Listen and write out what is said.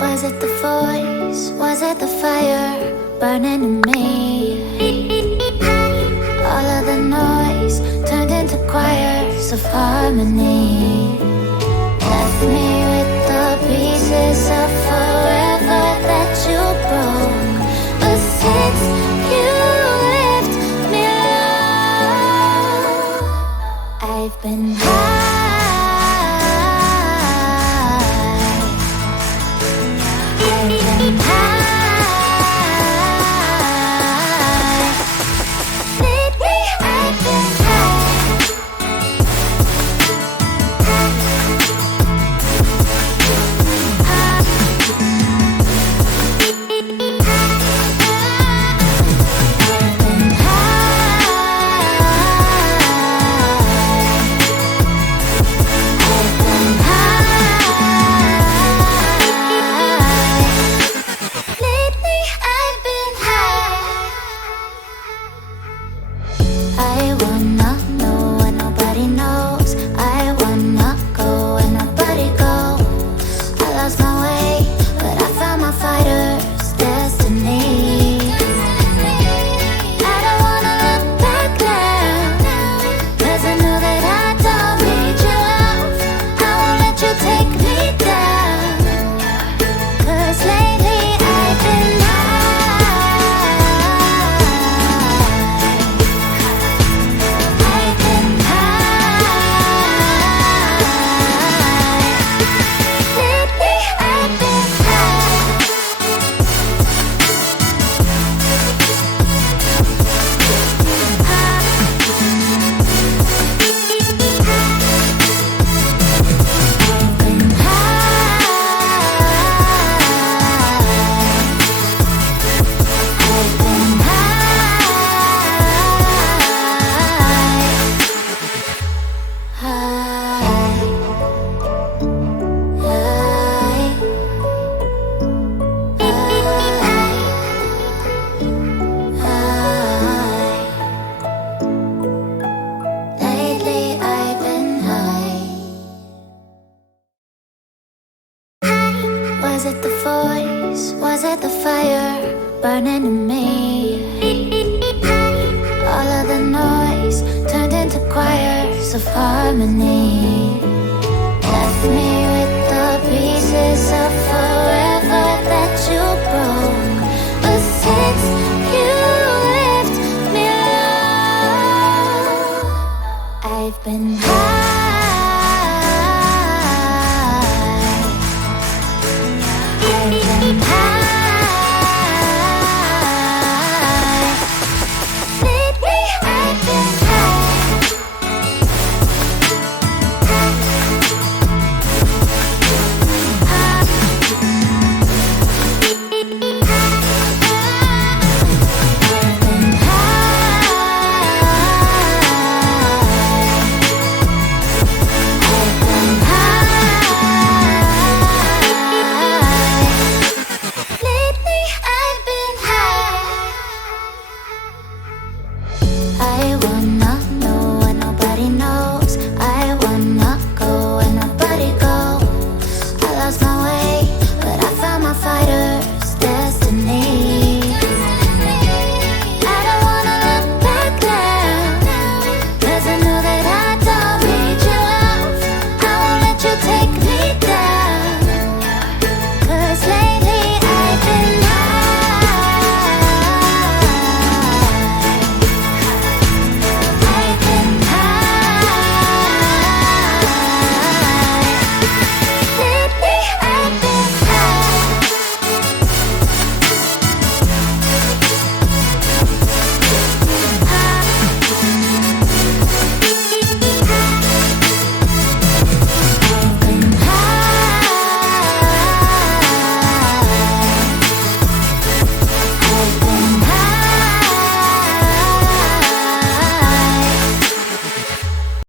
Was it the voice? Was it the fire burning in me? All of the noise turned into choirs of harmony. Left me with the pieces of forever that you broke. But since you left me alone, I've been high. I've been high. Lately I've been Was it the voice? Was it the fire burning in me? All of the noise turned into choirs of harmony. Left me with the pieces of forever that you broke. But since you left me alone, I've been